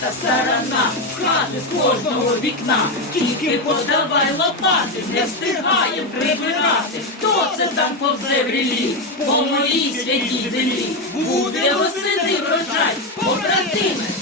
п'ята сторона, хати з кожного вікна, тільки подавай лопати, не встигаєм прибирати. Хто це там повзе в рілі? По моїй святій землі буде восени врожай, побратими.